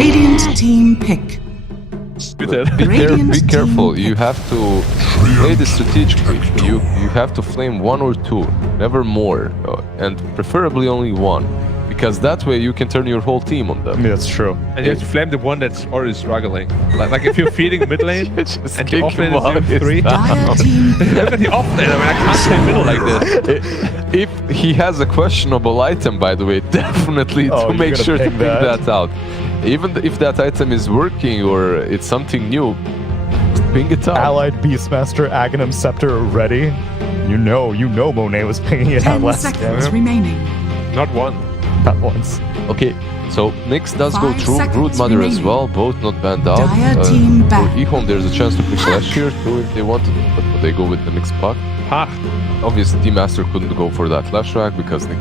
Radiant team pick. Be careful. You have to play this strategically. You have to flame one or two, never more, and preferably only one, because that way you can turn your whole team on them. Yeah, that's true. And you have to flame the one that's already struggling. Like if you're feeding mid lane and the off lane is doing 3. Look at the off lane. I mean, I can't play middle like this. If he has a questionable item, by the way, definitely to make sure to pick that out. Even if that item is working or it's something new, just ping it out. Allied Beastmaster, Aghanim Scepter ready. You know Monet was pinging it out 10 last seconds game. remaining. Not one. Not once. Okay, so Nyx does go 5 through seconds Brood Mother as remaining. well, both not banned out. Dire team For back. Ehome, there's a chance to pick Flash here too if they wanted, but they go with the Nyx Puck. Ha! Obviously, Team Aster couldn't go for that Flash Rack because they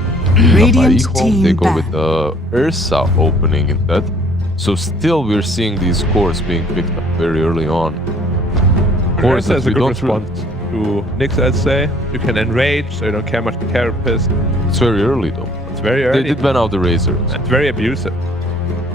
Radiant Ehome, team they go back. with the Ursa opening instead. So still we're seeing these cores being picked up very early on. Cores Ursa that is a we good don't response to Nyx, I'd say. You can enrage, so you don't care much the Carapace. It's very early though. It's very early. They did ban out the Razor. It's very abusive.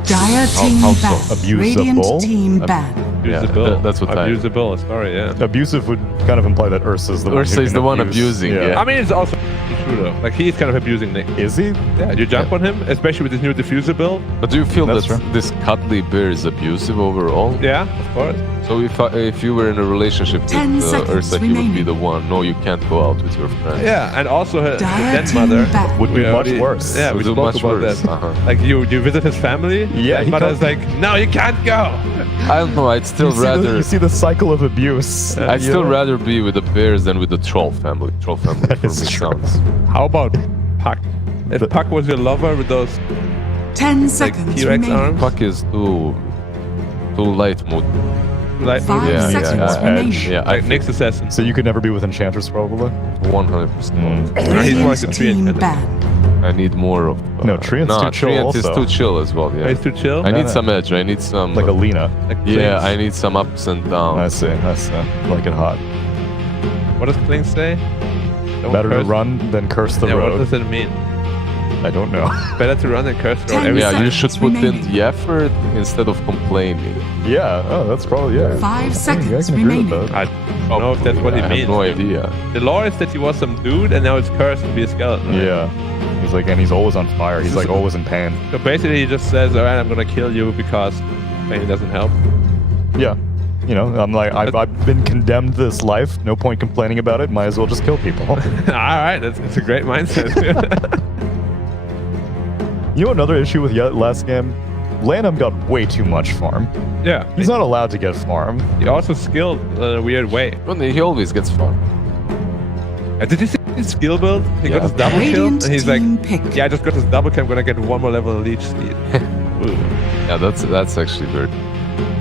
Dire team how so? back. Abusable? Radiant team back. Yeah, Abusable. that's what I... Abusable, sorry, yeah. Abusive would kind of imply that Ursa's the one. Ursa who is can the one abuse. abusing, yeah. I mean, it's also true though. Like, he's kind of abusing Nyx. Is he? Yeah, you jump on him, especially with his new diffuser build. But do you feel That's that true. this cuddly bear is abusive overall? Yeah, of course. So if you were in a relationship 10 with seconds Ursa, he would be remaining. the one. No, you can't go out with your friends. Yeah, and also her Dire den team mother back. Would be we much already- worse. Yeah, we Would do spoke much about worse. that. Like you visit his family. Yeah, and he mother's comes- like, no, you can't go. I don't know. I'd still You see the cycle of abuse. I'd still rather be with the bears than with the troll family. Troll family That for is me true. sounds. How about Puck? If Puck was your lover with those 10 like seconds T-Rex remaining. arms, Puck is too light mood. like 5 Yeah, seconds yeah, remaining. Yeah, like Nyx Assassin. So you could never be with Enchantress, probably? 100%. He's more like Radiant a tree team enchanter. back. I need more of. No, Treant's too chill Treant is also. too chill as well. Yeah. He's too chill. I need no. some edge. I need some. Like a Lena. Like Yeah, Klings. I need some ups and downs. I see. Like it hot. What does Kling say? Don't Better to curse- run than curse the Yeah, what road. does it mean? I don't know. Better to run than curse the road. 10 Every Yeah, time. you seconds should put in remaining. the effort instead of complaining. Yeah. Oh, that's probably yeah. 5 I seconds can agree with remaining. that. I don't know if that's what he I means. have no idea. The lore is that he was some dude and now it's cursed to be a skeleton. Right? Yeah. He's like, and he's always on fire. He's like always in pain. So basically he just says, alright, I'm gonna kill you because pain doesn't help. Yeah. You know, I'm like, I've been condemned to this life. No point complaining about it. Might as well just kill people. Alright, that's a great mindset. You know, another issue with last game? Lanham got way too much farm. Yeah. He's not allowed to get farm. He also skilled in a weird way. Well, he always gets fun. Did you see his skill build? He got his double kill Radiant and he's like, team pick. yeah, I just got this double kill, I'm gonna get one more level of leech speed. Ooh. Yeah, that's actually weird.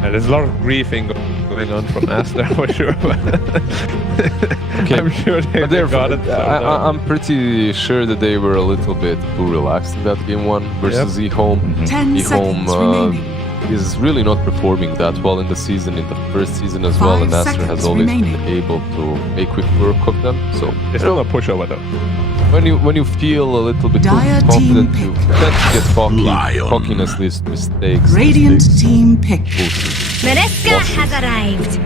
And there's a lot of griefing going on from Aster for sure. Okay. I'm sure they But they're, got it. I'm pretty sure that they were a little bit too relaxed in that game one versus Ehome. 10 seconds Ehome remaining. is really not performing that well in the season, in the first season as well, 5 and Aster has seconds always remaining. been able to make quick work of them. So It's still a pushover though. when you feel a little bit too Dire team confident, you pick. tend to get cocky. Cockiness leads to mistakes. Radiant mistakes. team pick. Mereska has arrived.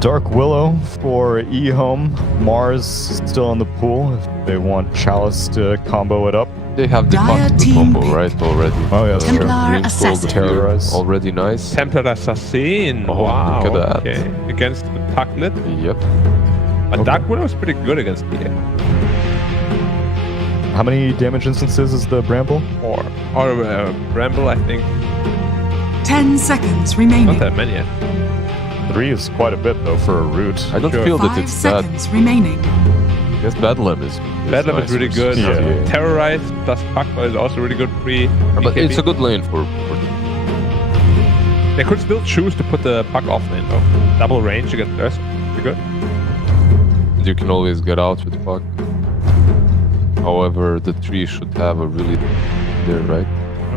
Dark Willow for Ehome. Mars still in the pool if they want Chalice to combo it up. They have the Dire pocket team combo pick. right already. Oh, yeah, that's true. Templar Green Gold Assassin. here, Terrorize. already nice. Templar Assassin. Oh, wow. look at that. Okay. Against the Pucklet. Yep. But Okay. Dark Widow is pretty good against PA. How many damage instances is the Bramble? Or Bramble, I think. 10 seconds Not remaining. that many yet. 3 is quite a bit though for a root. I don't Sure. feel that 5 it's bad. seconds remaining. I guess Bedlam is Bedlam nice is really versus good. Yeah. Terrorize plus Puckball is also really good pre. But BKB. it's a good lane for They could still choose to put the Puck off lane though. Double range against Thirst. Pretty good. you can always get out with Puck. However, the tree should have a really there, right?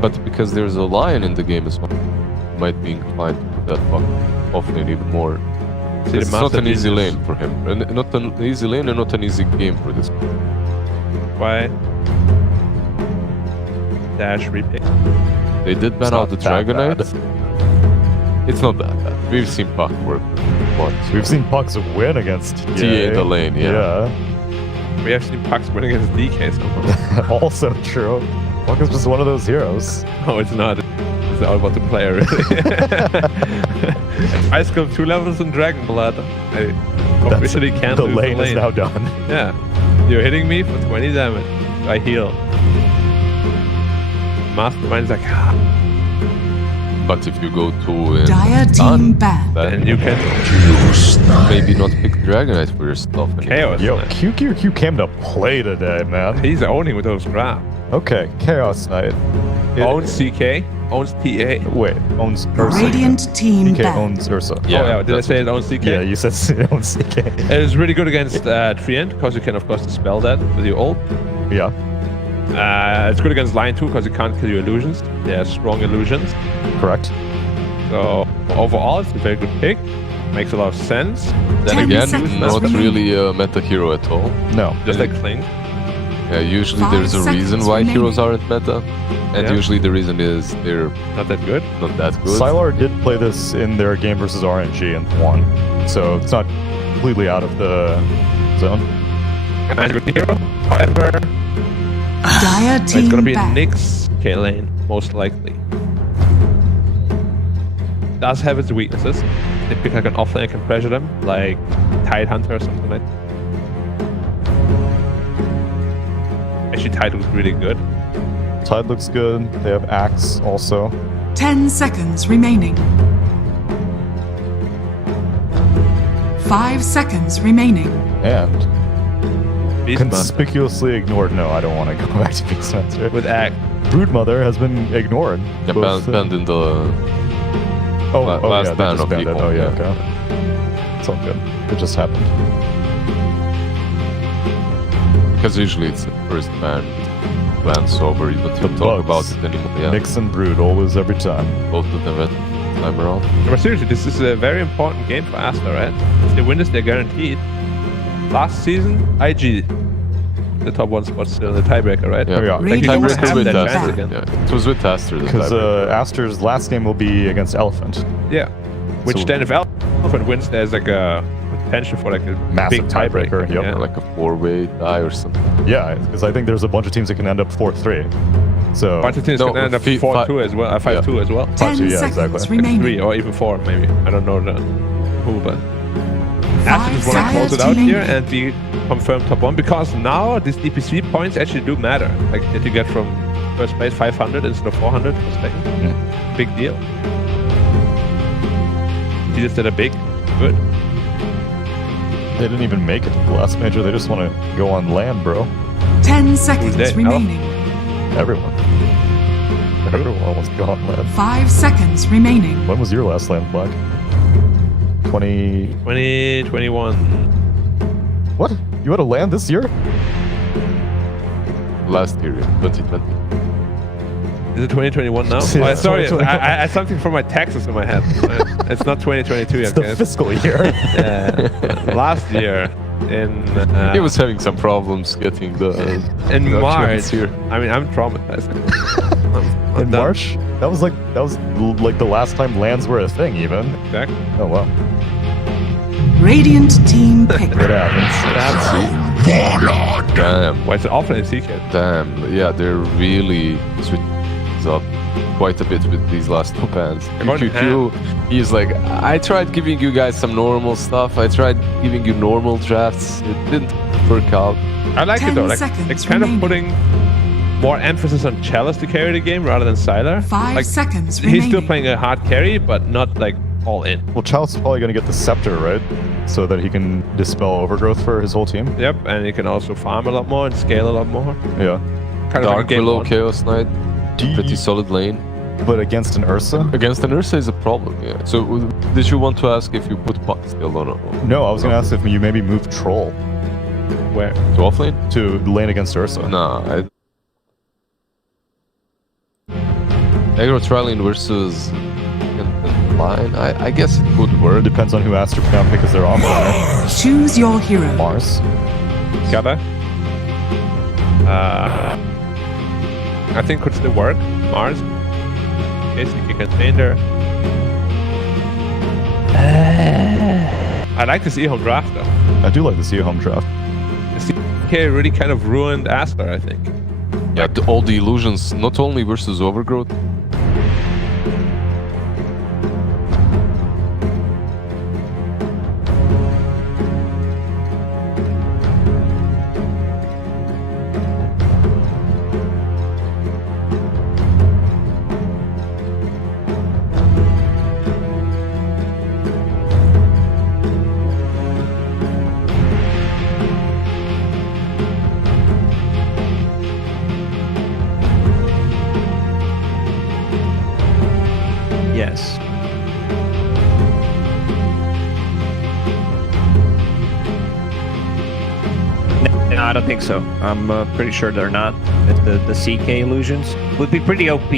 But because there's a lion in the game as well, you might be inclined to put that Puck off lane even more. See, the It's not Master an easy Genius. lane for him. And not an easy lane and not an easy game for this. Why? Dash repick. They did ban out the not that Dragonite. It's not that bad. We've seen Puck work once. We've seen Pucks win against TA in the lane, yeah. We have seen Pucks winning against DK somehow. Also true. Puck is just one of those heroes. No, it's not. It's all about the player, really. I skipped 2 levels in Dragon Blood. I officially can't The lose lane the lane. is now done. Yeah. You're hitting me for 20 damage. I heal. Mastermind's like, But if you go to Dire team ban. and you can maybe not pick Dragonite for yourself. chaos. Yo, Knight. QQ came to play today, man. He's owning with those grabs. Okay, Chaos Knight. Owns CK, owns TA. Wait, owns Ursa. Radiant team DK ban. owns Ursa. Oh yeah, did I that's say it owns CK? Yeah, you said it owns CK. It is really good against Treant, because you can of course dispel that with your ult. Yeah, It's good against Line too, because you can't kill your illusions. They are strong illusions. correct. So overall, it's a very good pick. Makes a lot of sense. Then 10 Again, seconds not remaining. really a meta hero at all. No. just like Cling. Yeah, usually 5 there's a reason seconds why remaining. heroes aren't meta, and Yeah. usually the reason is they're Not that good. not that good. Sylar did play this in their game versus RNG and won, so it's not completely out of the zone. And I'm a good hero. However, Dire it's team gonna be ban. Nyx K lane, most likely. Does have its weaknesses. They pick like an offlane and can pressure them, like Tide Hunter or something like that. Actually, Tide looks really good. Tide looks good. They have Axe also. 10 seconds remaining. 5 seconds remaining. And Beastmaster conspicuously ignored. No, I don't want to go back to Beastmaster. with Act. Broodmother has been ignored. Yeah, Both, banned in the last yeah, they ban just of banned it. Ehome, Oh, yeah, yeah. okay. It's all good. It just happened. because usually it's the first ban. Glance over, you don't even talk about bugs. it anymore. Yeah, Nyx and Brood always every time. both of them at time around. But seriously, this is a very important game for Aster, right? If they win this, they're guaranteed. Last season, IG, the top 1 spot still, the tiebreaker, right? Yeah, Yeah. Like, you don't Radiant have with that team chance Aster. again. Yeah, it was with Aster the Because tiebreaker. Aster's last game will be against Elephant. Yeah. Which So- then, if Elephant wins, there's like a potential for like a Massive big tiebreaker. tiebreaker, yep. Yeah. Like a 4-way tie or something. Yeah, because I think there's a bunch of teams that can end up 4-3. So, Bunch of teams No, can end up fi- 4-2 as well, 5-2 as well. 10 yeah, seconds exactly. Like remaining. 3 or even 4 maybe. I don't know who, but Aster just want to Five close it out seconds here and be confirmed top 1, because now these DPC points actually do matter. Like if you get from first place 500 instead of 400 for second, big deal. You just did a big, good. they didn't even make it to the last major. They just want to go on land, bro. 10 seconds dead? remaining. Everyone. Everyone wants to go on land. 5 seconds remaining. When was your last land flag? 20... 2021. What? You had a land this year? Last year, 2020. Is it 2021 now? Yeah, Oh, sorry, 2021. I had something from my taxes in my head. It's not 2022 It's yet, the guys. fiscal year. Last year in He was having some problems getting the in the March. chance here. I mean, I'm traumatized. I'm In done. March? That was like the last time lands were a thing, even. Exactly. Oh wow. Radiant team pick. What happens? Damn, Why is it often in secret? damn. Yeah, they're really switching up quite a bit with these last 2 bans. going QQ, he's like, I tried giving you guys some normal stuff. I tried giving you normal drafts. It didn't work out. I like it 10 though. Like seconds it's kind remaining. of putting more emphasis on Chalice to carry the game rather than Sylar. 5 Like, seconds he's remaining. still playing a hard carry, but not like all in. Well, Chalice is probably going to get the scepter, right? So that he can dispel overgrowth for his whole team. Yep, and he can also farm a lot more and scale a lot more. Yeah. Kind of like Dark game Willow, one. Chaos Knight, pretty solid lane. But against an Ursa? Against an Ursa is a problem, yeah. So, did you want to ask if you put Puck still on? No, I was going to ask if you maybe move Troll Where? To offlane? to lane against Ursa. Nah, Aggro Trialing versus line. I guess it could It work. depends on who Aster can pick as their offlaner. Choose your hero. Mars. Gabba. I think could still work. Mars. case you can get in there. I like this Ehome draft though. I do like the Ehome draft. The CK really kind of ruined Aster, I think. Yeah, all the illusions, not only versus Overgrowth. Yes. No, I don't think so. I'm pretty sure they're not. The CK illusions would be pretty OP.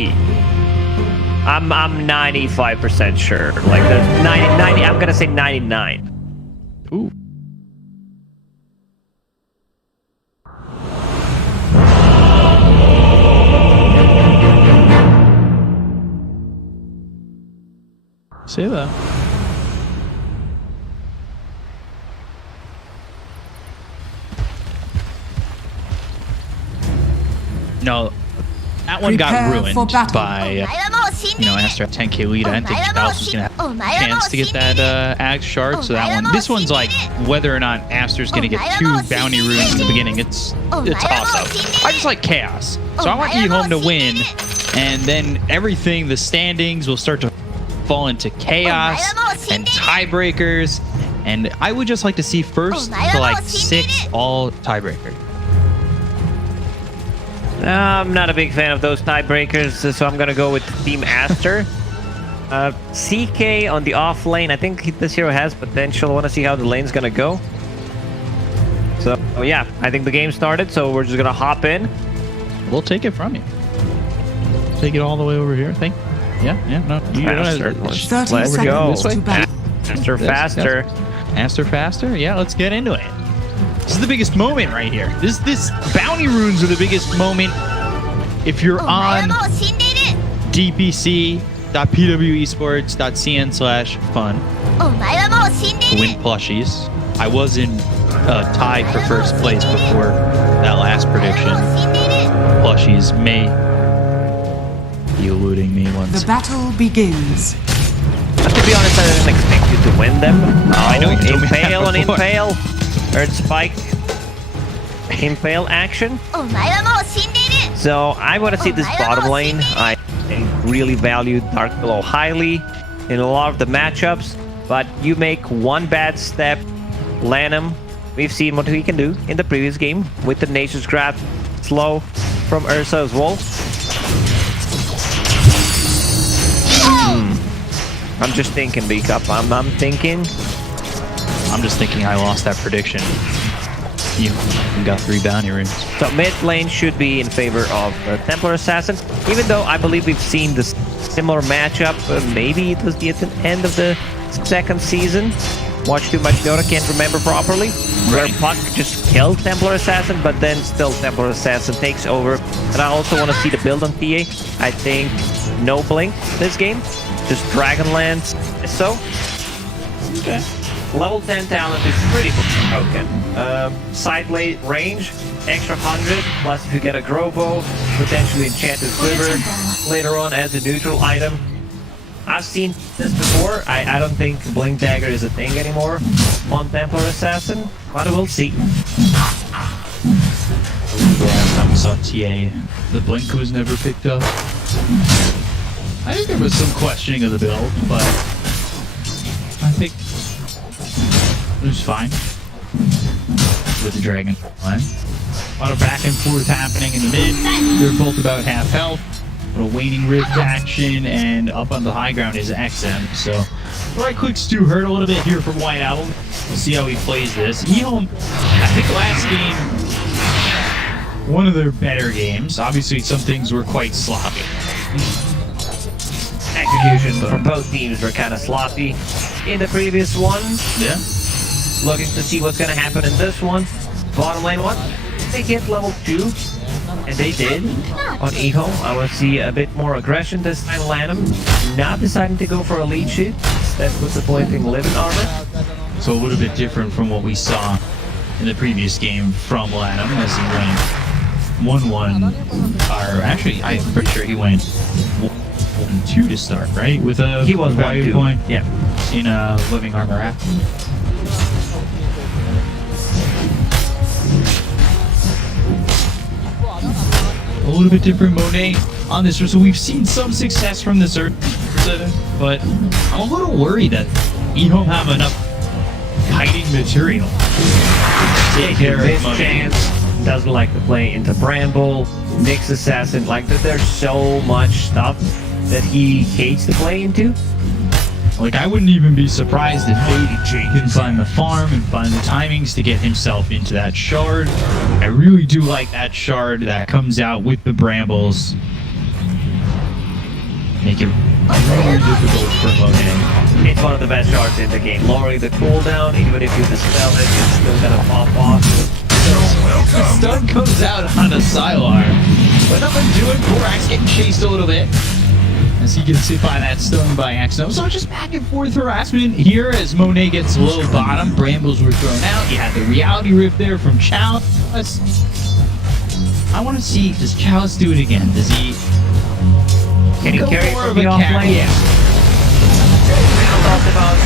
I'm 95% sure. Like there's 90. I'm gonna say 99. Ooh. Say that. No, that one got Prepare ruined for battle. by, Aster at 10k lead. I didn't think Dallas was going to have a chance to get that Ag shard, so that one. This one's like whether or not Aster's going to get 2 bounty runes in the beginning. It's a toss-up. I just like chaos. So I want Ehome to win, and then everything, the standings will start to fall into chaos and tiebreakers, and I would just like to see first to like 6 all tiebreakers. I'm not a big fan of those tiebreakers, so I'm gonna go with Team Aster. CK on the off lane, I think this hero has potential. I want to see how the lane's gonna go. So yeah, I think the game started, so we're just gonna hop in. We'll take it from you. Take it all the way over here. Thank. Yeah, no. You Faster. let's 30 Let's go. seconds to battle. Aster faster. Aster faster. Yeah, let's get into it. This is the biggest moment right here. This bounty runes are the biggest moment. If you're on dpc.pwesports.cn/fun to win plushies. I was in tie for first place before that last prediction. Plushies may be eluding me once. The battle begins. But to be honest, I didn't expect you to win them. I know you told me that Impale on before. Impale. Earth Spike. Impale action. So I want to see this bottom lane. I really value Dark Below highly in a lot of the matchups. But you make one bad step, land him. We've seen what he can do in the previous game with the Nature's Grab slow from Ursa as well. I'm just thinking, B-Cup. I'm thinking. I'm just thinking I lost that prediction. You got 3 bounty runes. So mid lane should be in favor of Templar Assassin, even though I believe we've seen this similar matchup. Maybe it was at the end of the 2nd season. Watched too much Dota, can't remember properly. Where Puck just killed Templar Assassin, but then still Templar Assassin takes over. And I also want to see the build on TA. I think no blink this game, just Dragonlance. So, okay. Level 10 talent is pretty broken. Side lane range, extra 100, plus if you get a Grobo, potentially Enchanted Quiver later on as a neutral item. I've seen this before. I don't think Blink Dagger is a thing anymore on Templar Assassin, but we'll see. Yeah, that was on TA. The blink was never picked up. I think there was some questioning of the build, but I think it was fine with the dragon line. A lot of back and forth happening in the mid. They're both about half health. A little waning rift action, and up on the high ground is XM. So, right click Stu hurt a little bit here for White Owl. We'll see how he plays this. Ehome, I think last game, one of their better games. Obviously, some things were quite sloppy. Execution from both teams were kind of sloppy in the previous one. Yeah. Looking to see what's going to happen in this one. Bottom lane one, they hit level 2. And they did on Ehome. I want to see a bit more aggression this time. Lanham not deciding to go for a lead shoot. Instead was deploying living armor. So a little bit different from what we saw in the previous game from Lanham as he went 1-1. Or actually, I'm pretty sure he went 1-2 to start, right? With a He was value 1-2. point Yeah. in a living armor app. A little bit different Monet on this. So we've seen some success from this Ursa, but I'm a little worried that Ehome have enough hiding material to take care of This Monet. chance doesn't like to play into Bramble, Nyx Assassin. Like there's so much stuff that he hates to play into. Like, I wouldn't even be surprised if he can find the farm and find the timings to get himself into that shard. I really do like that shard that comes out with the brambles. Make it really difficult for Monet. It's one of the best shards in the game. Lowering the cooldown, even if you dispel it, it's still gonna pop off. The stun comes out on a Sylar, but nothing doing. Borax getting chased a little bit as he gets hit by that stun by accident. So just back and forth harassment here as Monet gets low bottom. Brambles were thrown out. You had the reality rift there from Chalice. I want to see, does Chalice do it again? Does he Can you go carry more from of the a offlane? carry? Yeah. Now talked about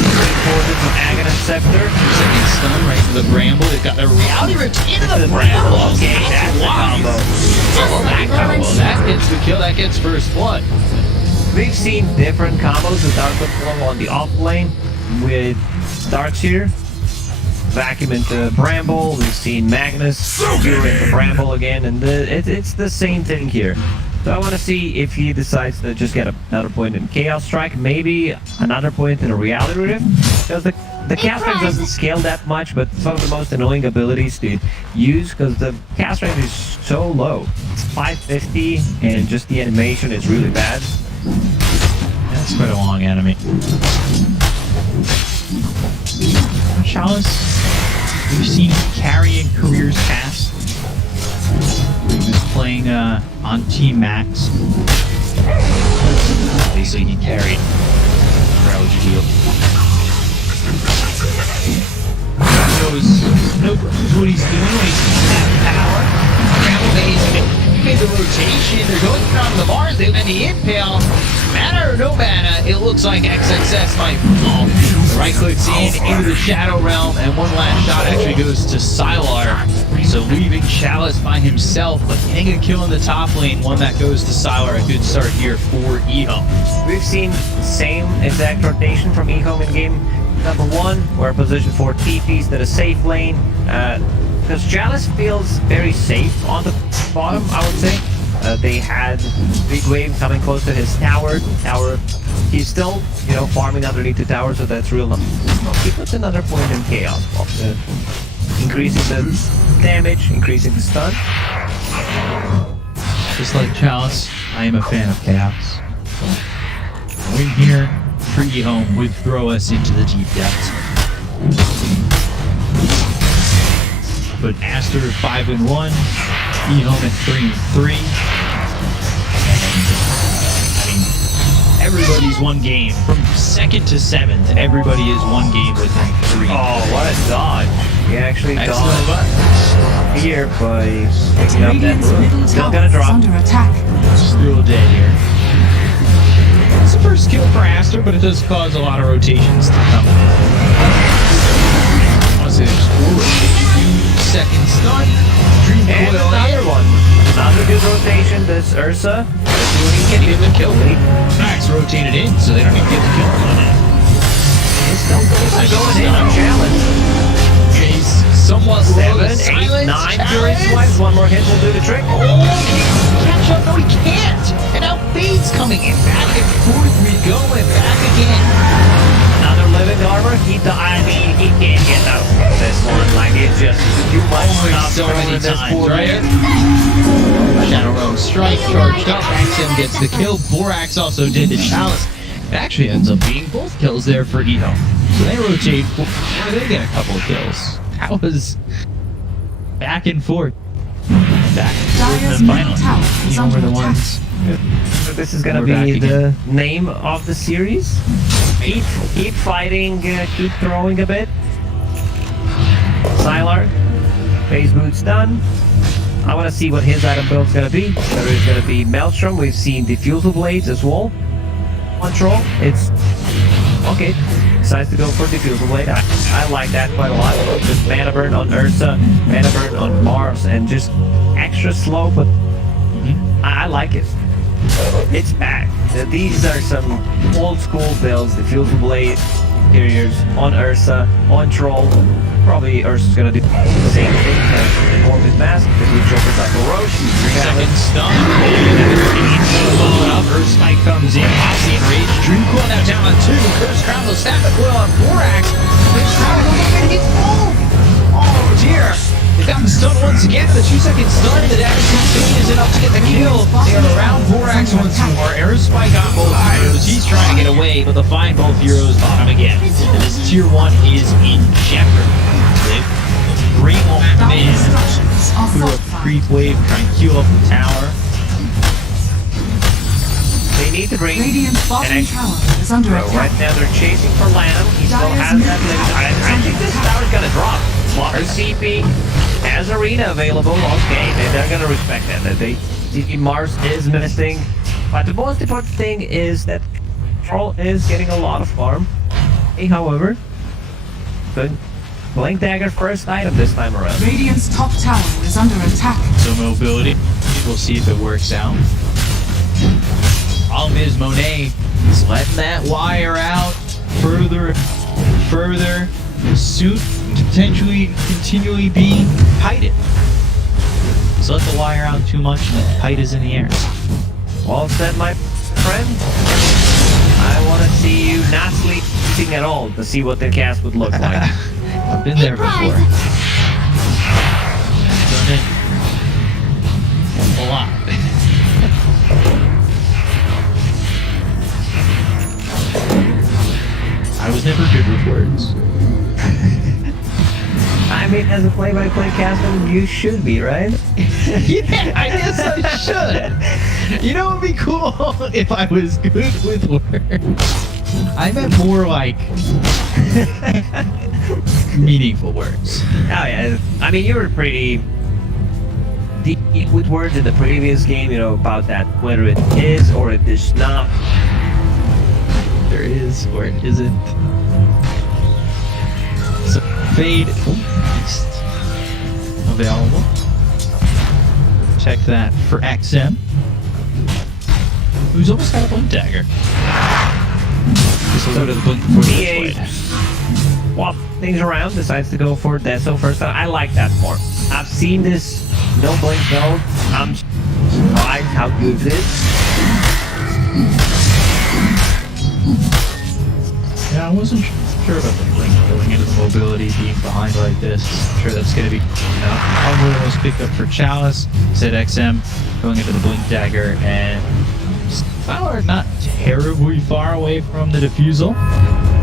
reinforced from Agonist Scepter. Second stun right to the Bramble. They've got the reality rift into the Bramble. Okay, that's the combo. Oh, that combo. That gets the kill. That gets first blood. We've seen different combos with Dark Flow on the off lane with Darkseer. Vacuum into Bramble. We've seen Magnus Viewer into Bramble again, and it's the same thing here. So I want to see if he decides to just get another point in Chaos Strike, maybe another point in a Reality Rift. Because the cast range doesn't scale that much, but it's one of the most annoying abilities to use because the cast range is so low. It's 550, and just the animation is really bad. That's quite a long enemy. Chalice, we've seen him carrying careers past. He was playing on Team Max. Basically, he carried Crouch Shield. Knows what he's doing when he's that power. Bramble made the rotation. They're going from the Mars. They've been the impale. Mana or no mana, it looks like XXS might fall. Right clicks into the Shadow Realm, and one last shot actually goes to Sylar. So leaving Chalice by himself, but getting a kill in the top lane, one that goes to Sylar. A good start here for Ehome. We've seen the same exact rotation from Ehome in game number 1, where position 4 TPs to the safe lane. Because Chalice feels very safe on the bottom, I would say. They had Big Wave coming close to his tower. He's still, farming underneath the tower, so that's real number. He puts another point in Chaos. Increasing the damage, increasing the stun. Just like Chalice, I am a fan of Chaos. Win here for Ehome would throw us into the deep depths. But Aster 5-1, Ehome at 3-3. I mean, everybody's one game. From 2nd to 7th, everybody is one game within 3. Oh, what a dodge. He actually Excellent. dodged here by picking up that Radiant's move. middle Still tower gonna is drop. under attack. Still dead here. It's the first kill for Aster, but it does cause a lot of rotations to come. Once there's 4 rotations, second stun, Dream And Coil another in. one. Another good rotation. This Ursa. Can't even kill me. Max rotated in, so they don't even get to kill him. It's still going in on challenge. He's somewhat slow. 7, 8, 9 Fury swipes. One more hit will do the trick. Oh, can he catch up? No, he can't. And now Fade's coming in. Back and forth we go, and back again. Another living armor. He can't get out of this one. Like, it's just too much stuff So thrown many in this times, poor right? man. Shadow Realm Strike charged up. Axiom gets the kill. Borax also did to Chalice. It actually ends up being both kills there for Ehome. So they rotate. They get a couple of kills. That was back and forth. back Dyer's and middle finally, tower is you know, we're under the attack. ones. So this is gonna We're back be again. the name of the series. Keep fighting, keep throwing a bit. Sylar, phase boot's done. I want to see what his item build's gonna be. There is gonna be Maelstrom. We've seen Diffusal Blades as well. Control. It's okay. Decides to go for Diffusal Blade. I like that quite a lot. Just mana burn on Ursa, mana burn on Mars, and just extra slow, but I like it. It's back. These are some old school builds. Diffusal Blade, interiors on Ursa, on Troll. Probably Ursa's gonna do the same thing as Morbid Mask. The new Joker's like a Roche. 3 seconds stun. Follow up. Earth Spike comes in. Posse and Rage. Dream Coil now down on 2. Curse Crown will snap the coil on Borax. Curse Crown will go and hit both. Oh dear. They got the stun once again. The 2-second stun. The damage from is enough to get the kill. They are around Borax once more. Earth Spike on both heroes. He's trying to get away, but they'll find both heroes bottom again. And this tier 1 is in jeopardy. Bring on Dire in. structures are Through a fortified. creep wave, trying to heal up the tower. They need to bring Radiant's bottom an extra tower is under throw. attack. Right now they're chasing for Lanham. He still Dyer's has that middle limit. tower is I under think this attack. tower's gonna drop. Slaughter CP has Arena available. Okay, they're gonna respect that. They CP Mars is missing. But the most important thing is that Troll is getting a lot of farm. Hey, however, good. Blink Dagger first item this time around. Radiant's top tower is under attack. So mobility, we'll see if it works out. Problem is Monet is letting that wire out further, further, soon to potentially continually be kited. So let the wire out too much and the kite is in the air. Well said, my friend. I want to see you not sleeping at all to see what the cast would look like. I've been there before. Done it a lot. I was never good with words. I mean, as a play-by-play caster, you should be, right? Yeah, I guess I should. You know what would be cool if I was good with words? I meant more like meaningful words. Oh yeah, I mean, you were pretty deep with words in the previous game, you know, about that, whether it is or it is not. There is or it isn't. So, fade east available. Check that for XM, who's almost got a blink dagger. Just a little bit of the blink before the EA blade. swap things around, decides to go for Deso first time. I like that more. I've seen this no blink build. I'm surprised how good it is. Yeah, I wasn't sure about the blink going into the mobility being behind like this. I'm sure that's going to be enough. Armor was picked up for Chalice, said XM, going into the blink dagger, and Fowler not terribly far away from the diffusal,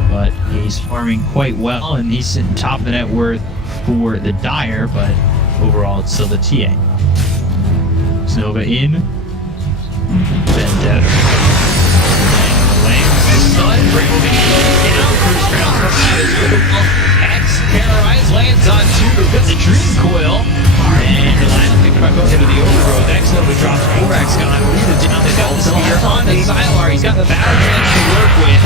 but he's farming quite well, and he's sitting top of the net worth for the Dire, but overall it's still the TA. Snova in, Vendetta. Sun brings the down first round from X Terrorize lands on 2, got the Dream Coil, and the line picked back up into the Overgrowth. X Nova drops 4X gone. Down the Delta Spear on the Sylar. He's got the Battle Trance to work with.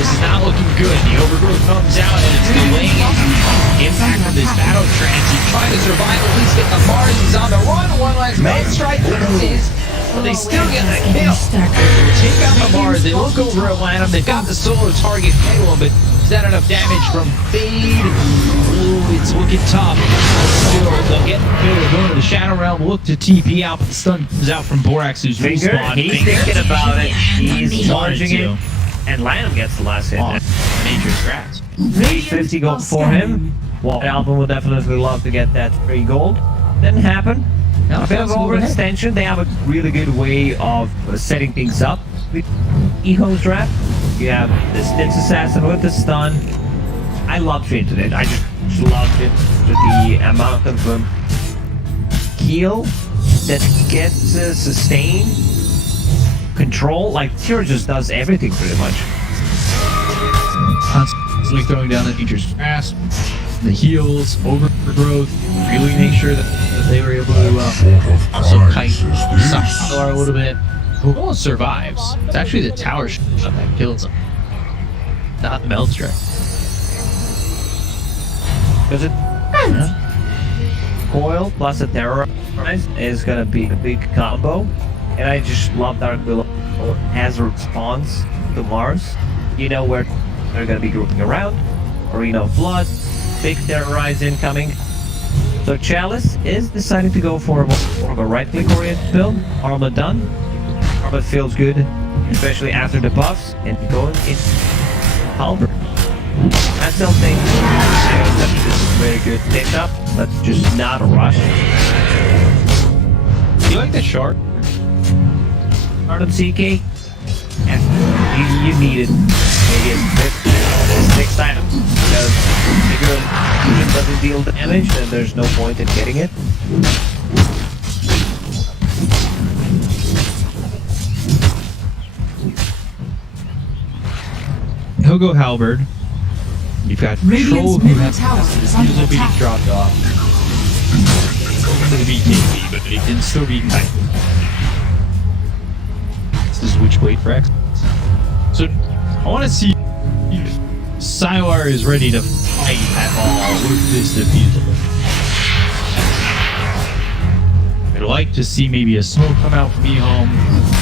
This is not looking good. The Overgrowth comes out and it's delaying impact from this Battle Trance. He's trying to survive, at least get the Mars. He's on the run. One last one strike misses. But they still get the kill. Take out the Mars. They look over at Lanham. They've got the solo target Halo, but is that enough damage from Fade? Ooh, it's looking tough. Still, they'll get the kill. They'll go into the Shadow Realm, look to TP out, but the stun comes out from Borax, who's Finger, respawned. he's thinking about it. He's Wanted charging to. it. And Lanham gets the last hit. Oh, major scratch. 850 gold for him. Well, Alvin would definitely love to get that 3 gold. Didn't happen. Now A bit of Fox moving ahead. overextension. They have a really good way of setting things up with Ehome's draft. You have the Stitch Assassin with the stun. I love Trinity. I just loved it. The amount of heal that gets sustained control. Like Tyr just does everything pretty much. Constantly throwing down the nature's grasp, the heals, overgrowth, really make sure that they were able to also kite Sylar a little bit. Who survives? It's actually the tower shot that kills him, not the Maelstrom. Because it coil plus a terrorize is gonna be a big combo, and I just love Dark Willow as a response to Mars. You know where they're gonna be grouping around. Arena of Blood, big terrorize incoming. So Chalice is deciding to go for more of a right-click oriented build. Armor done. Armor feels good, especially after the buffs, and going in Halberd. I still think that this is a very good pick-up, but just not a rush. Do you like the shark? Start on CK, and you need it maybe next time, because if your fusion doesn't deal damage, then there's no point in getting it. He'll go Halberd. You've got Troll Radiant's who middle has tower is under will be attack. dropped off. It'll be KP, but it can still be tight. This is which way for X. So I want to see if Sylar is ready to fight at all with this defeater. I'd like to see maybe a smoke come out from Ehome,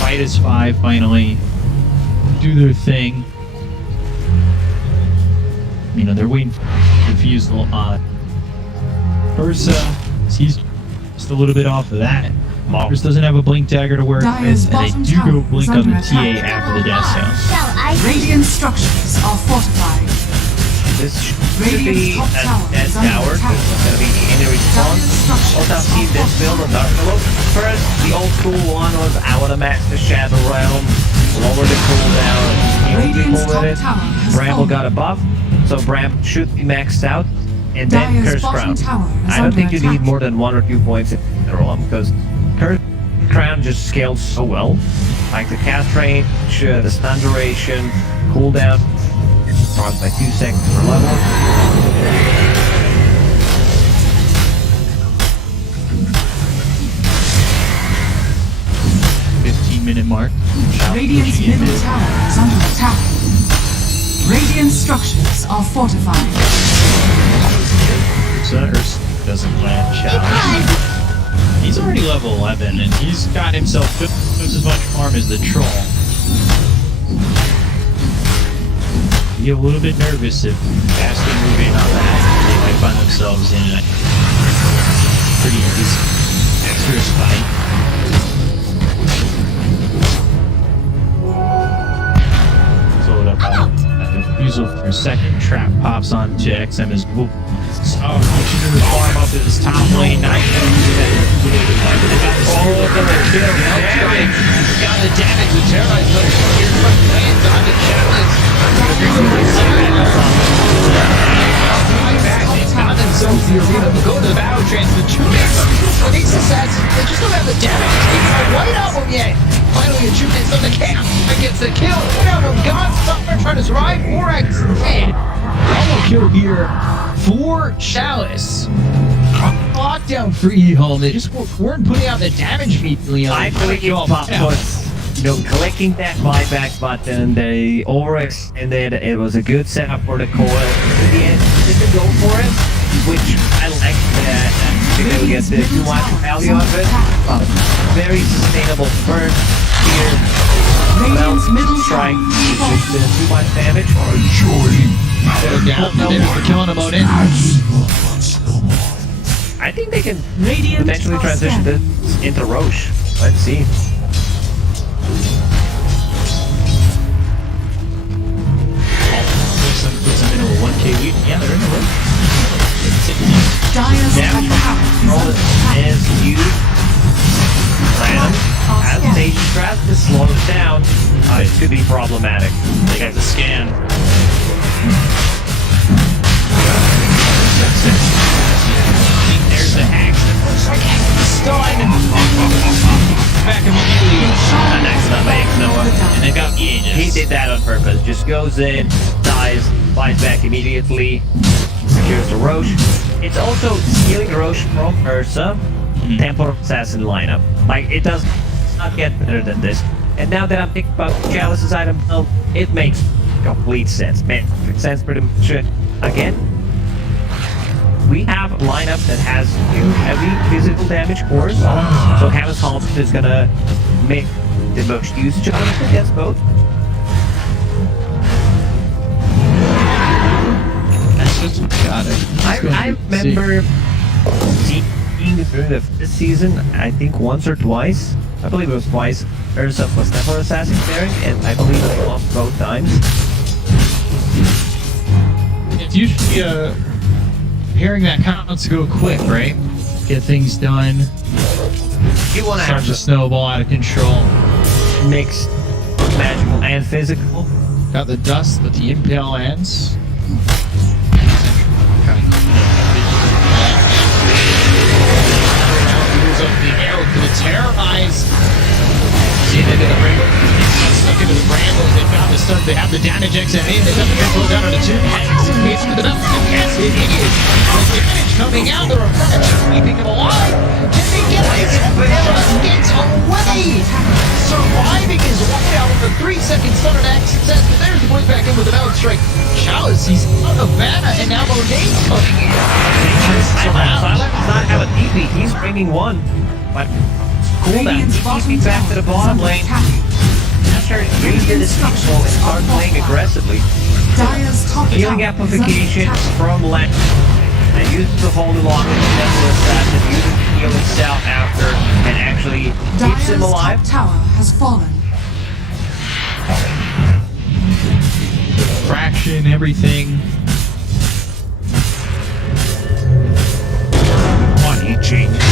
fight as 5 finally, do their thing. You know, they're waiting for the refusal on Ursa. He's just a little bit off of that. Mars doesn't have a blink dagger to work Dire's with, and they bottom do tower go is blink on under the TA attack. after the death zone. Shall I? Radiant structures are fortified. This should Radiant's be top a tower dead is under tower. attack. It's gonna be in response. Dire's structures Also, I've are seen this build on Dark Willow. First, the old school one was I wanna max the Shadow Realm, lower the cooldown, heal Radiant's people top with it. tower has Bramble fallen. got a buff, so Bram should be maxed out. And then Dire's Curse bottom Crown. tower is I don't under think you need attack. more than 1 or 2 points in the roll because Curse Crown just scales so well. Like the cast range, the stun duration, cooldown, drops by 2 seconds per level. 15-minute mark. Radiant's middle tower is under attack. Radiant structures are fortified. So Ursa doesn't land challenge. He's already level 11, and he's got himself just as much farm as the troll. Be a little bit nervous if Aster move in on that. They might find themselves in a pretty disastrous fight. Slow it up. Refusal for a second. Trap pops onto XM as well. Oh, pushing the farm up to this top lane. Nice. Got the damage. The terrorize here from lands on the challenge. Found themselves the arena, but go to the battle trance. The two these assassins, they just don't have the damage. It's the white album yet. Finally, a two hits on the camp. That gets the kill. One album gone. Summer trying to survive. 4x dead. Double kill here for Chalice. Lockdown for Ehome. They just weren't putting out the damage immediately. I believe Pop was, clicking that buyback button. They overextended. It was a good setup for the coil. In the end, they didn't go for it, which I like that. Because we get the too much value out of it. Very sustainable burn here. Radiant's middle tower Trying to is just fortified. too much damage. They're down. They're killing him out in. I think they can Radiant potentially are transition standing. this into Roche. Let's see. Puts them in a 1k lead. Yeah, they're in the room. Dire's top Damage tower is roll under attack. is huge. Random. As they try to slow it down, it could be problematic. They got the scan. There's the hacks. Still they've got the Aegis. He did that on purpose. Just goes in, dies, flies back immediately, secures the Roche. It's also stealing the Roche from Ursa, Templar Assassin lineup. Like, it does not get better than this. And now that I'm thinking about Chalice's item build, it makes complete sense. Man, it sense pretty much. Again, we have a lineup that has two heavy physical damage cores, so Hammond's Halt is gonna make the most usage out of it against both. That's just got it. I remember seeing through this season, I think once or twice. I believe it was twice. Ursa was Templar Assassin pairing, and I believe I lost both times. It's usually hearing that counts to go quick, right? Get things done. You want to Start have to snowball out of control. mixed magical and physical. Got the dust with the impale ends. Use of the arrow to terrorize. See, they're gonna bring stuck into the brambles. They've got the stuff. They have the damage XM in. They got the control down on the two. It's the damage coming out. They're keeping him alive. Can they get this? Gets away. Surviving his way out with a 3-second stun attack success. But there's the point back in with an out strike. Chalice, he's out of mana, and now Monade's coming in. Silent does not have a DP. He's bringing one. But cooldown. Radiant's He's bottom keeping back to the tower is bottom under lane. attack. Aster used this control and start playing aggressively. Dire's top Healing tower is under amplification attack. from left. And uses the hold along with the Templar Assassin, uses the heal itself after, and actually keeps him Dire's alive. top tower has fallen. Fraction, everything. Money changes.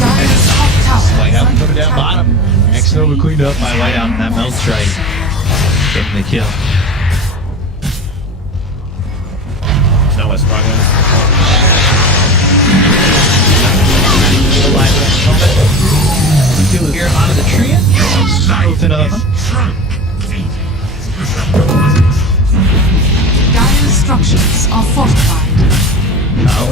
Dire's top tower White is out under coming down attack. bottom. X Nova cleaned up by White out, and that melt strike. Getting the kill. Noah struggling. Two here out of the tree. With another one. Dire's structures are fortified.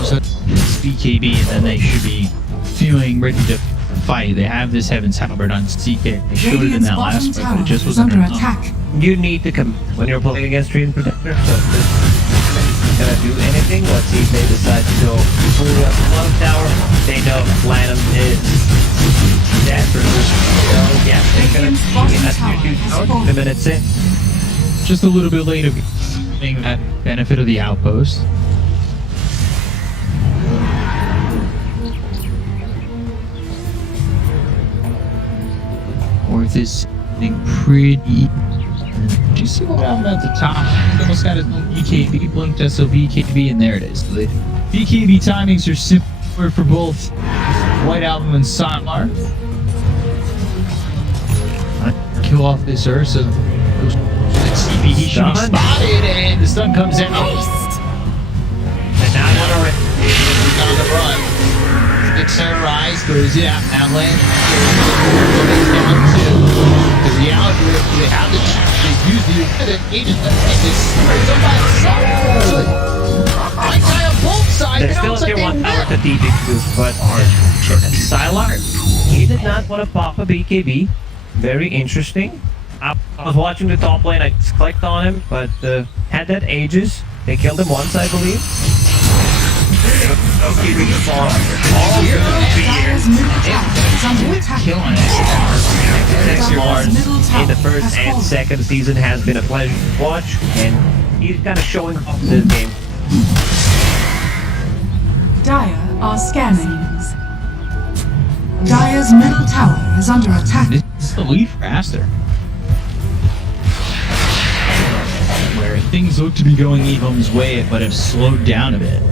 So it's BKB, and then they should be feeling ready to fight. They have this Heaven's Halberd on CK. They showed it in Radiant's that bottom last fight, tower but it just is wasn't under enough. attack. You need to come when you're playing against Treant Protector. So if this is gonna do anything, let's see if they decide to go fully up the bottom tower. They know Lanham is dead. So yeah, they're gonna Radiant's bottom that's tower your has tower. fallen. 2 minutes in. Just a little bit late of getting that benefit of the outpost. Orth is sitting pretty. Do you see what happened at the top? He almost got his own BKB, blinked SO BKB, and there it is. The BKB timings are similar for both White Album and Sylar. Kill off this Ursa. CB, he should be Stun. spotted, and the stun comes out. And now they're already He's on the run. Gets terrorized, goes yeah, now land. Down to the reality where they have the chance to use the agent that is so I tie on both sides. There's still a tier 1 tower to DD to, but Sylar, he did not want to pop a BKB. Very interesting. I was watching the top lane, I just clicked on him, but had that Aegis. They killed him once, I believe. Dire's middle tower is under attack. Dire's middle In the tower first has and fallen. second season has been a pleasure to watch, and he's kind of showing off this game. Dire are scanning. Dire's middle tower is under attack. This is the lead for Aster. Where things look to be going Ehome's way, but have slowed down a bit.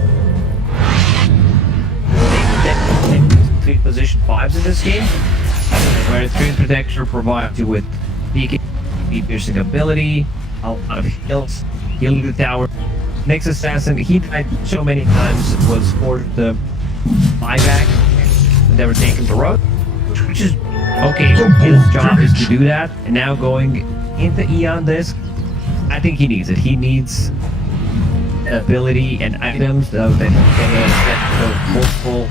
Three position 5s in this game, where Treant Protector provides you with BKB piercing ability, a lot of heals, healing the tower. Next assassin, he died so many times, was forced to buy back, and never taken the road, which is Okay, his job is to do that, and now going into Eon Disc, I think he needs it. He needs ability and items that can get multiple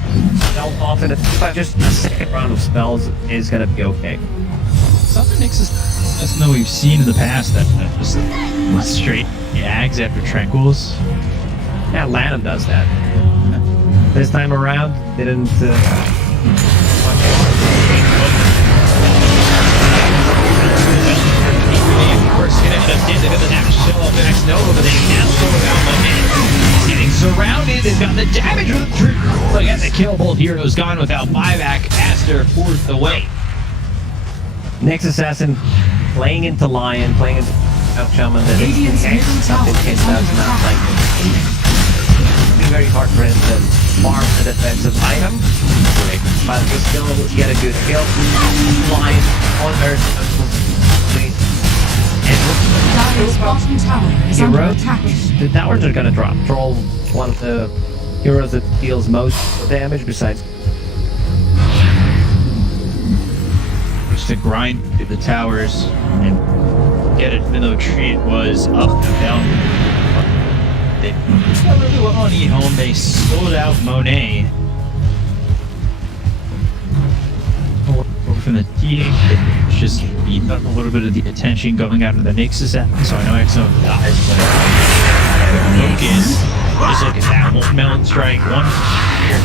spells off, and if just a second round of spells is gonna be okay. Something Nix's doesn't know we've seen in the past that just straight yags after tranquils. Yeah, Lanham does that. This time around, didn't. Of course, gonna end up getting the damage to show up the next Nova, but they now go without Monet. He's getting surrounded and got the damage with the tree. Look at the kill. Both heroes gone without buyback. Aster forced away. Next assassin playing into Lion, playing into Shaman that is Radiant's middle tower something is does under not attack. like it. It'll be very hard for him to farm the defensive item, but he still get a good kill. Lion on Earth. Dire's bottom tower is under Hero, attack. the towers are gonna drop. Troll, one of the heroes that deals most damage besides. Just to grind through the towers and get it, even though Tree was up and down. They got really well on Ehome. They sold out Monet. From the TA, just beat up a little bit of the attention going out of the Nyx assassin, so I know Exo dies, but focus. Just look at that one melon strike, one fire,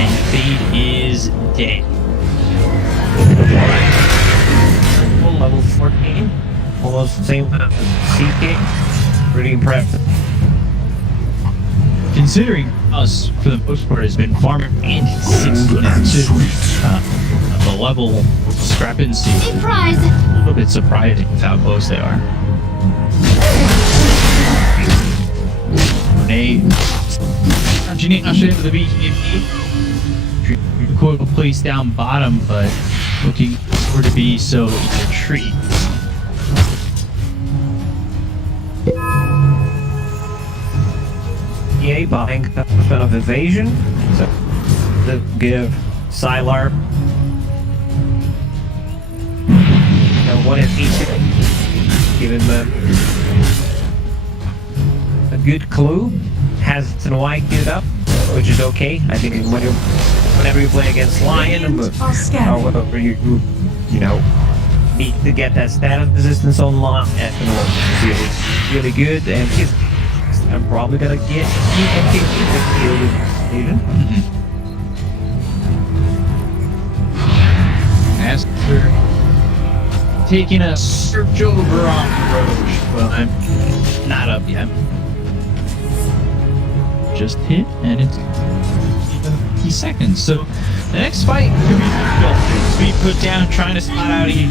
and Fade is dead. Level 14, almost the same CK. Pretty impressive. Considering us, for the most part, has been farming and 6-2, the level discrepancy is Surprise! a little bit surprising with how close they are. They launching into the BKB. Quote place down bottom, but looking for to be so in a tree. EA buying a bit of evasion, so to give Sylar what if he give him a good clue, has an Y queued up, which is okay. I think whenever you play against Lion, Radiant are or scanning. whatever you know, need to get that status resistance on Lion, and it's really good, and I'm probably gonna get Aster taking a search over on Roche. Well, I'm not up yet. Just hit, and it's 50 seconds. So the next fight could be difficult. Be put down, trying to spot out E.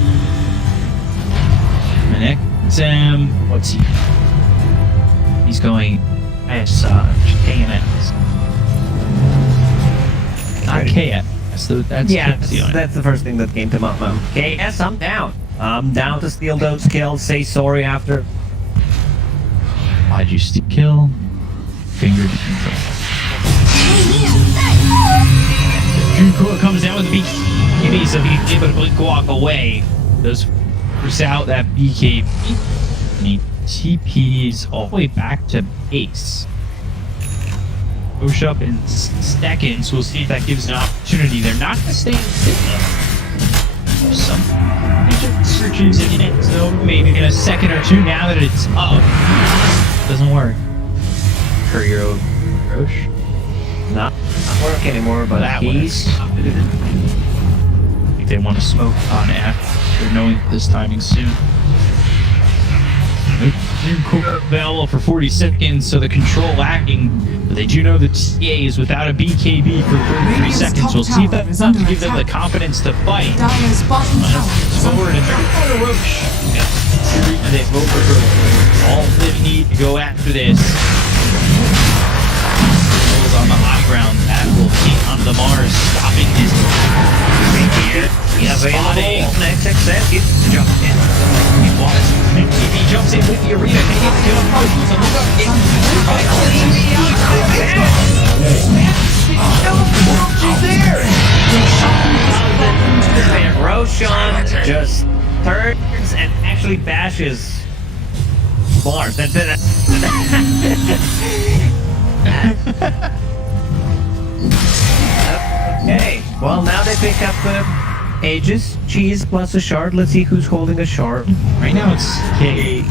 And XM, what's he? He's going KNS. Not KS. So that's that's the first thing that came to my mind. Okay, yes, I'm down. I'm down to steal those kills. Say sorry after. Why'd you steal kill? Finger control. Dreamcore comes down with the BKB, so he's able to blink walk away. Does force out that BKB. And he TPs all the way back to base. Push up in seconds. We'll see if that gives an opportunity. They're not going to stay still. Some searches in it, so maybe in a second or two now that it's up. Doesn't work. Courier Roche. Not work anymore, but That he's. I think they want to smoke on after knowing this timing soon. Available for 40 seconds, so the control lacking. But they do know the TA is without a BKB for 33 seconds. We'll see if that's enough to give them the confidence to fight. Dire's bottom tower is under Forward and attack. Roche. And they vote for all they need to go after this. Goes on the high ground. That will keep on the Mars, stopping his Available. Next success is jump in. He jumps in with the arena. Can he get the kill? Roshan just turns and actually bashes Mars. Okay, well now they pick up Aegis, Cheese plus a shard. Let's see who's holding a shard. Right now it's K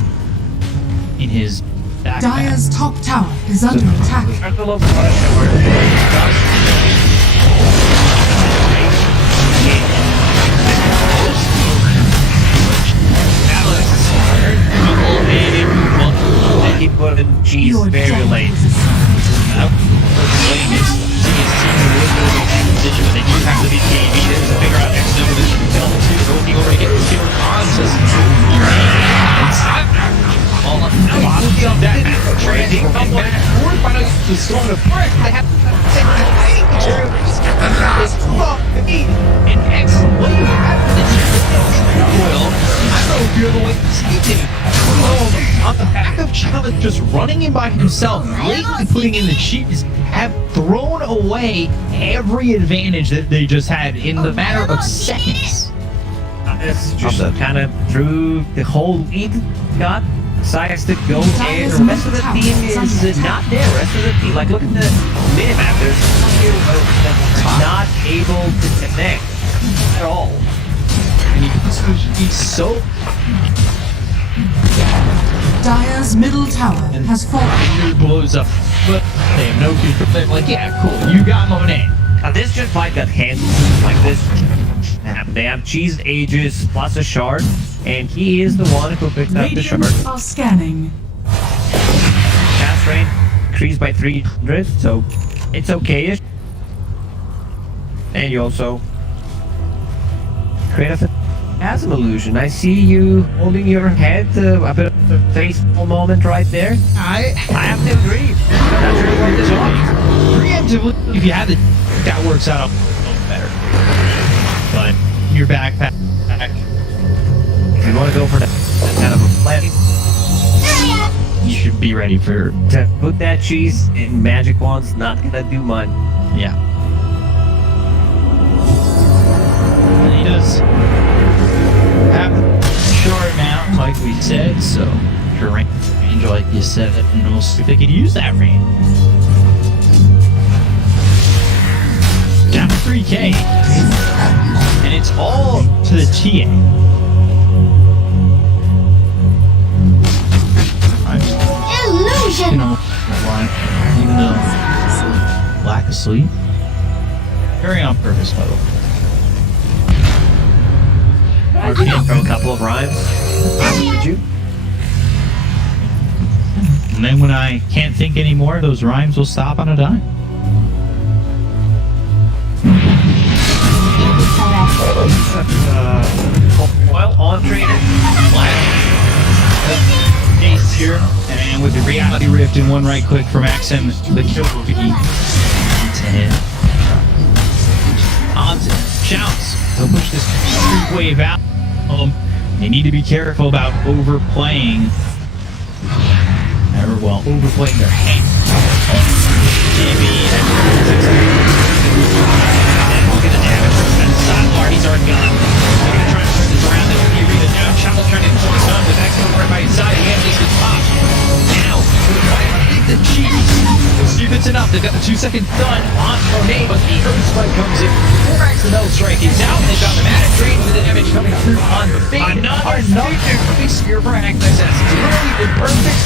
in his backpack. Dire's top tower is under attack. Circle of shard. He put in Cheese Your very death late. is They do have to be KB to figure out next to this film too. Looking over to get this kill on says all up that trading come back forward finally to storm the brick. They have and excellent well, I don't know if you're the way skating. On the back of Chava just running in by himself, blatantly putting in the cheese, have thrown away every advantage that they just had in the matter of seconds. It's just kind of through the whole lead. Got decides to go and the rest of the team is not there. The rest of the team, like look at the minimap, there's a few that's not able to connect at all. And he's so Dire's middle tower has fallen. it blows up, but they have no control. They're like, yeah, cool, you got Monet. Now this just fight got handled like this. They have Cheese Aegis plus a shard, and he is the one who picked up the shard. Radiant are scanning. Cast rate increased by 300, so it's okay-ish. And you also create a phantasm illusion. I see you holding your head, a bit of a faithful moment right there. I have to agree. That's really what this was. Preemptively, if you have it, that works out a little better. But your backpack, If you want to go for that kind of a play, you should be ready for. to put that cheese in magic wand's not gonna do much. Yeah. And he does have a short amount, like we said, so your range, like you said, and we'll see if they can use that range. Down to 3K. And it's all to the TA. Illusion! You know, even though lack of sleep. Very on purpose, by the way. RP from a couple of rhymes. Did you? And then when I can't think anymore, those rhymes will stop on a dime. Well, on trainer. Ace here, and with the reality rift in one right click from Maxim, the kill will be 10. Odds shouts. They'll push this street wave out. They need to be careful about overplaying. Overplaying their hand. Look at the damage from that sidebar. He's already gone. They're going to try to turn this around. They're going to read it now. Chapel trying to pull his gun with Maxim right by his side. He has this pop. Now, the cheese. We'll see if it's enough. They've got the 2-second stun on Monet, but the Earth Spike comes in. Borax the Metal Strike is out. They've got the Manic Drain with the damage coming through on the Fade. Another spear for Access. It's really been perfect.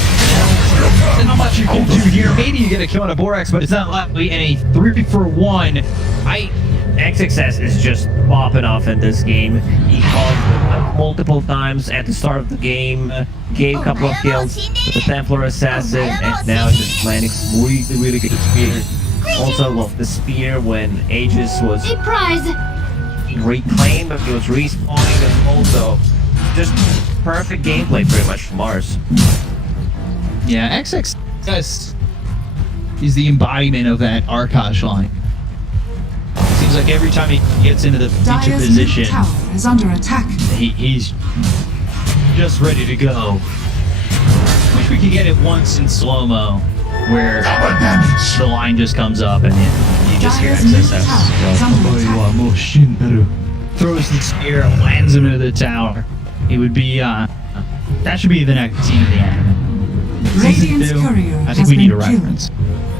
And not much you can do here. Maybe you get a kill on a Borax, but it's not likely. And a 3-for-1. XXS is just popping off in this game. He called multiple times at the start of the game, gave a couple of kills with the Templar Assassin, and now he's just landing some really good spear. Also love the spear when Aegis was A prize! reclaimed, but he was respawning, and also just perfect gameplay pretty much from Mars. Yeah, XXS is the embodiment of that Arkash line. Seems like every time he gets into the feature Dire's position, middle tower is under attack. he's just ready to go. Wish we could get it once in slow-mo, where the line just comes up and you just hear Dire's middle XXS tower is under attack. throws the spear, lands him into the tower. It would be, that should be the next scene of the anime. Radiant's Season 2, courier I has think we need a been killed. reference.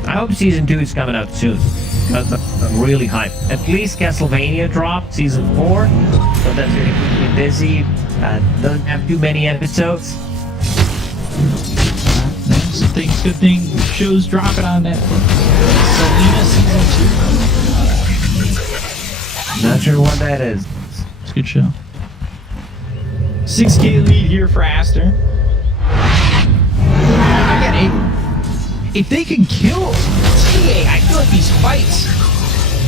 I hope season 2 is coming out soon. Because I'm really hyped. At least Castlevania dropped season 4, so that's going to keep me busy. Doesn't have too many episodes. Good thing shows dropping on Netflix. Selena season 2. Not sure what that is. It's a good show. 6K lead here for Aster. Again, if they can kill TA, I feel like these fights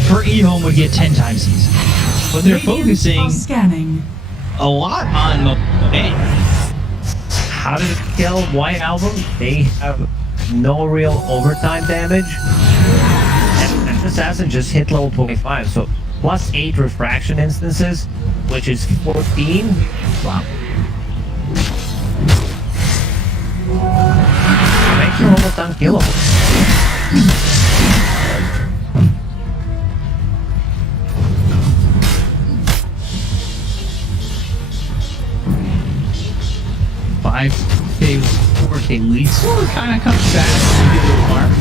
for Ehome would get 10 times easier. But they're Radiant focusing are scanning. a lot on the How did it kill White Album? They have no real overtime damage. And Assassin just hit level 25, so plus 8 refraction instances, which is 14. Wow. Makes her almost unkillable. Five K, 4K lead. So it kind of comes back to the mark.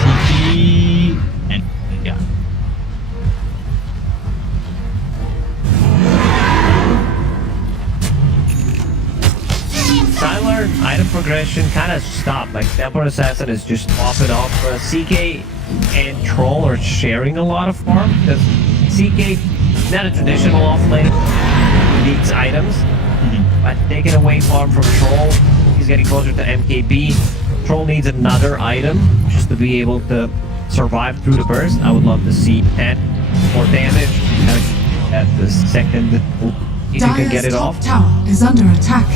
TP and yeah. Tyler, item progression kind of stopped. Like Temple Assassin is just popping off. CK and Troll are sharing a lot of farm because CK not a traditional offlane. Needs items, but taking away farm from Troll, he's getting closer to MKB. Troll needs another item just to be able to survive through the burst. I would love to see 10 more damage at the second if you can get Dire's it top off. tower is under attack.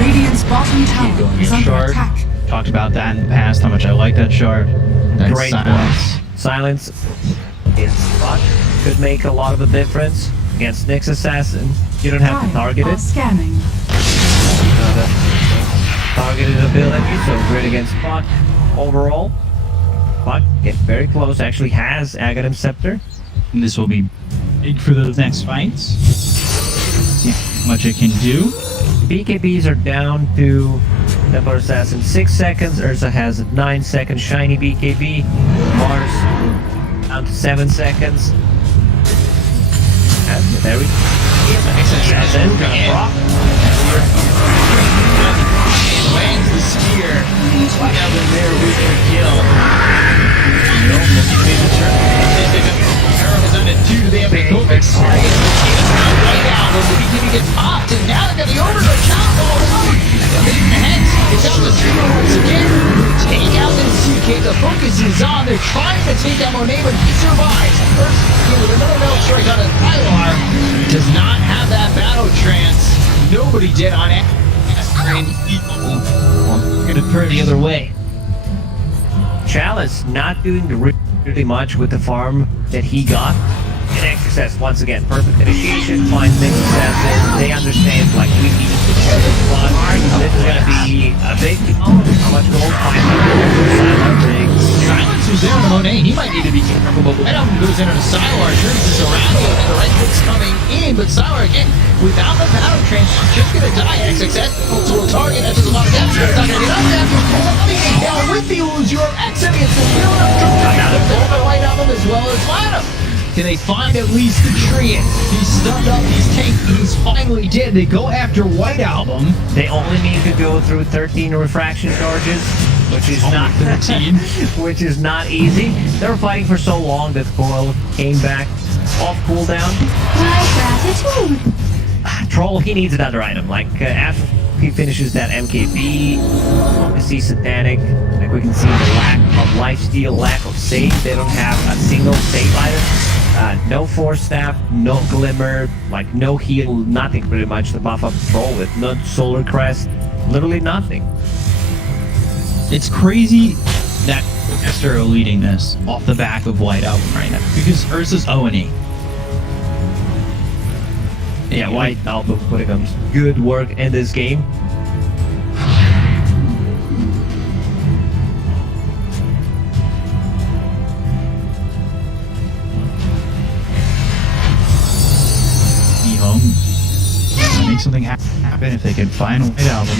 Radiant's bottom tower Going is in under shard. attack. Talked about that in the past, how much I like that shard. Nice Great silence. Silence in spot could make a lot of a difference against Nyx Assassin. You don't have to target Are it. scanning. Targeted ability, so great against Puck overall. Puck get very close, actually has Aghanim Scepter. And this will be big for those next fights. See how much it can do. BKBs are down to Templar Assassin 6 seconds. Ursa has 9 seconds. Shiny BKB. Mars down to 7 seconds. And there we go. Assassin gonna proc. Lands the spear. Right out in there with the kill. Arrow is on a 2. They have the Kovic target. Right out. The BKB gets popped, and now they're going to be over the count all alone. It's on the streamer once again. Take out the CK. The focus is on. They're trying to take out Monet, but he survives. First, with another metal strike on his Pilar. Does not have that battle trance. Nobody did on it. Gonna turn the other way. Chalice not doing really much with the farm that he got. And Exorcist, once again, perfect initiation, finds Nyx Assassin. They understand, like, we need to kill this one. This is gonna be a big how much gold? 500. Silence was there on Monet. He might need to be careful, but White Album goes in on a Sylar, turns this around, and the right click's coming in, but Sylar, again, without the battle trance, she's just gonna die. XXS to a target, that does a lot of damage, but it's not gonna get up there. Now with the Illusion, X against the middle of the White Album as well as Lana. Can they find at least the tree? He's stunned up, he's tanked, he's finally dead. They go after White Album. They only need to go through 13 refraction charges, which is not 13. which is not easy. They were fighting for so long that Coil came back off cooldown. My gratitude. Troll, he needs another item. Like after he finishes that MKB, we see Satanic. Like we can see the lack of lifesteal, lack of save. They don't have a single save item. No Force Staff, no Glimmer, like no heal, nothing pretty much to buff up Troll with. No Solar Crest, literally nothing. It's crazy that Aster are leading this off the back of White Album right now because Ursa's 0-8. Yeah, White Album putting on good work in this game. make something happen if they can find White Album.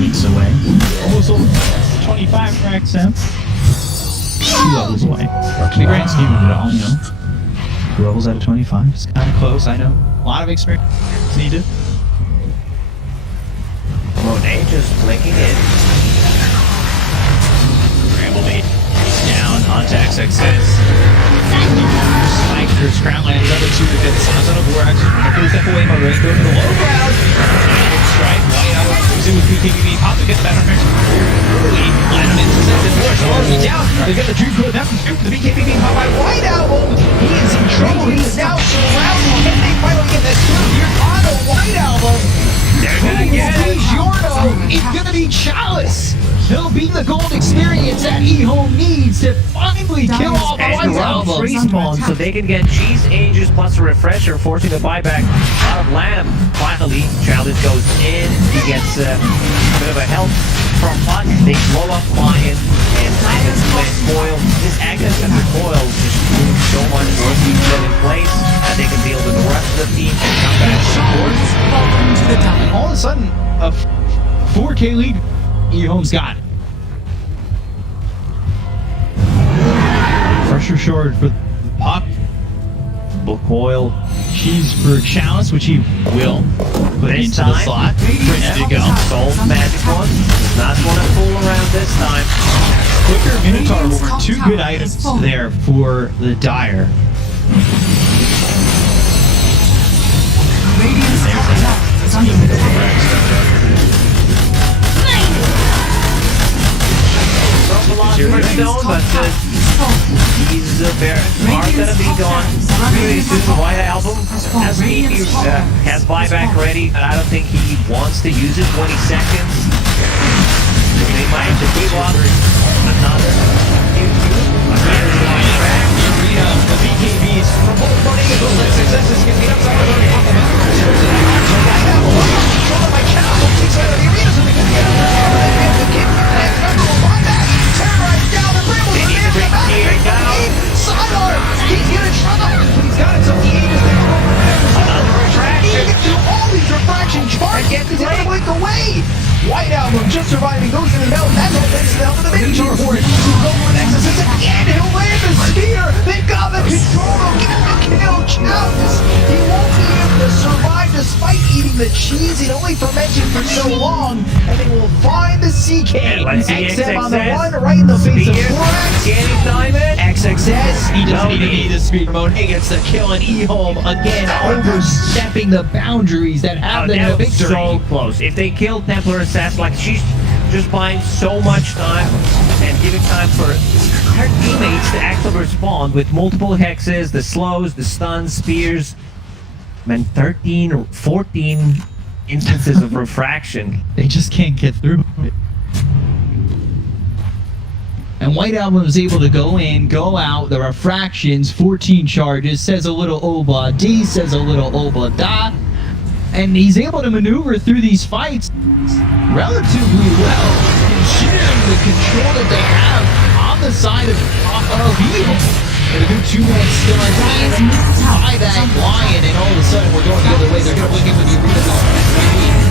Weeks away. Almost 25 for XM. 2 levels away. The grand scheme of it all, you know. 2 levels out of 25. It's kind of close, I know. A lot of experience needed. Monet just clicking in. Bramblebait down onto XXS. Spike for Crown Land, the other 2 defense. Sounds on a Borax. Pulls step away, my range going to the low ground. Strike, White Album comes in with PKBB. Pop to get the better finish. Early, line on intercept and Borax already down. They get the Dream Code down from the BKBB. Pop by White Album. He is in trouble. He is now surrounded. Can they finally get this through here on the White Album? They're gonna get it. Giorno is gonna be Chalice. He'll be the gold experience that Ehome needs to finally kill off the White And run Album. free spawn so they can get Cheese Ages plus a refresher, forcing the buyback out of Lamb. Finally, Chalice goes in. He gets a bit of a help from Putt. They blow up Lion and Lions play Coil. This Agnes and the Coil just doing so much work. He's put in place that they can deal with the rest of the team and come back support. Welcome to the dive. All of a sudden, a 4K lead, Ehome's got it. Pressure short for the Puck. Coil. Cheese for Chalice, which he will put This into the time, slot. Ready to go. Sold magic one. Not want to fool around this time. Quicker Minotaur were 2 good items there for the Dire. Radiant's top tower is under attack. Philosopher's Stone, but he's very hard gonna be gone really soon. The White Album has buyback ready, but I don't think he wants to use it. 20 seconds. They might have to give up another. The BKBs from both running those that successes can get outside of the White Album just surviving, goes in the middle, that's all thanks to the help of the Minotaur for it. Go for an Exorcist again, he'll land the spear! They've got the control, get the kill, Chalice! He won't be able to survive despite eating the cheese he'd only fermented for so long, and they will find the CK. XM on the run, right in the face of Borax. Can he time it? XXS, he doesn't even need the speed mode. He gets the kill, and Ehome again overstepping the boundaries that have them in a That was victory. so close. If they kill Templar Assassin, like she's just buying so much time and giving time for her teammates to actually respond with multiple hexes, the slows, the stuns, spears, and 13 or 14 instances of refraction. They just can't get through it. And White Album is able to go in, go out, the refractions, 14 charges, says a little Oba D, says a little Oba Da, and he's able to maneuver through these fights relatively well, considering the control that they have on the side of Ehome. And a good 2-man stun by that Lion, and all of a sudden we're going the other way. They're going to look in with the arena.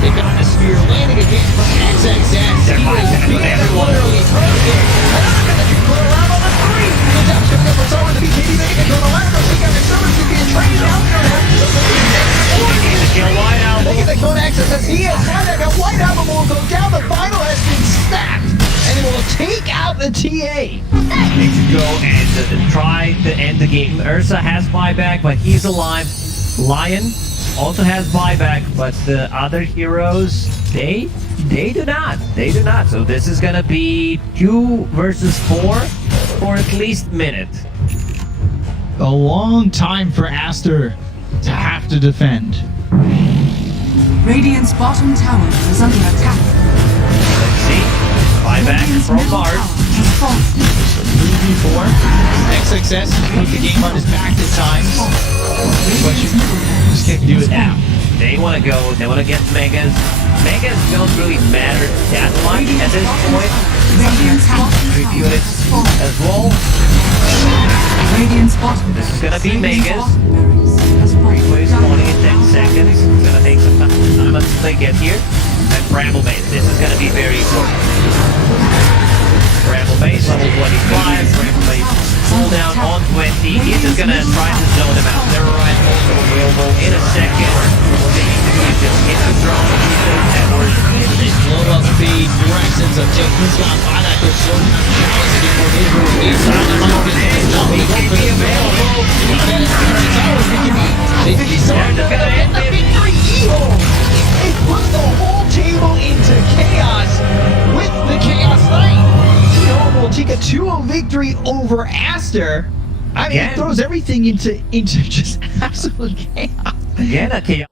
They got the spear landing again from XXS. They're fighting with everyone. Literally perfect. And the Dreamclaw around on the 3. The Dap's going to go for Sour with the BKB. They can go to left. They got the Summers to be trained out. Need to kill White Album. They get the code XXS. He has Flyback. A White Album will go down. The final has been snapped. And it will take out the TA. Need to go and try to end the game. Ursa has buyback, but he's alive. Lion also has buyback, but the other heroes, they do not. They do not. So this is gonna be 2 versus 4 for at least a minute. A long time for Aster to have to defend. Radiant's bottom tower is under attack. Let's see. Buyback Radiant's from middle Mars. tower has fallen. 3v4. XXS put the game on his back at times. But you just can't do it now. They want to go. They want to get Megas. Megas don't really matter that much at this point. Radiant's bottom Three tower units has fallen. as well. Radiant's bottom This is gonna be Radiant's Megas. bottom barracks has fallen. Waves spawning in 10 seconds. It's gonna take some time until they get here. And Bramble Base, this is gonna be very important. Bramble Base, level 25. Bramble Base, pull down on 20. He's just gonna try to zone them out. They're right also available in a second. What they need to do is just hit the drone, hit those towers. They slow up speed, directions of Jason Scott by that good short. It put the whole table into chaos with the Chaos Knight. Ehome will take a 2-0 victory over Aster. I mean, it throws everything into just absolute chaos. Again, a chaos.